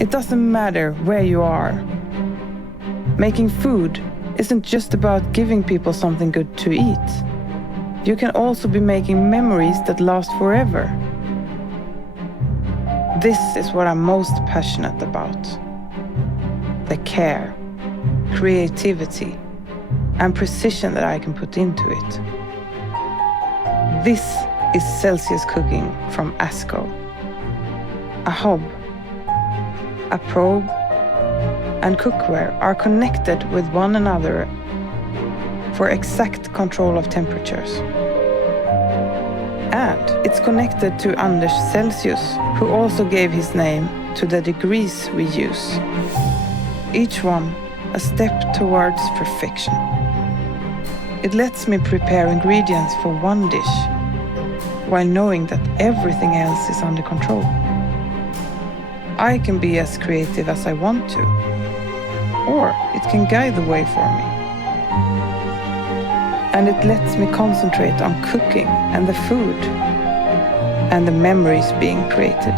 It doesn't matter where you are. Making food isn't just about giving people something good to eat. You can also be making memories that last forever. This is what I'm most passionate about. The care, creativity, and precision that I can put into it. This is Celsius Cooking from ASKO. A hob, a probe, and cookware are connected with one another for exact control of temperatures. And it's connected to Anders Celsius, who also gave his name to the degrees we use. Each one a step towards perfection. It lets me prepare ingredients for one dish, while knowing that everything else is under control. I can be as creative as I want to, or it can guide the way for me. And it lets me concentrate on cooking and the food, and the memories being created.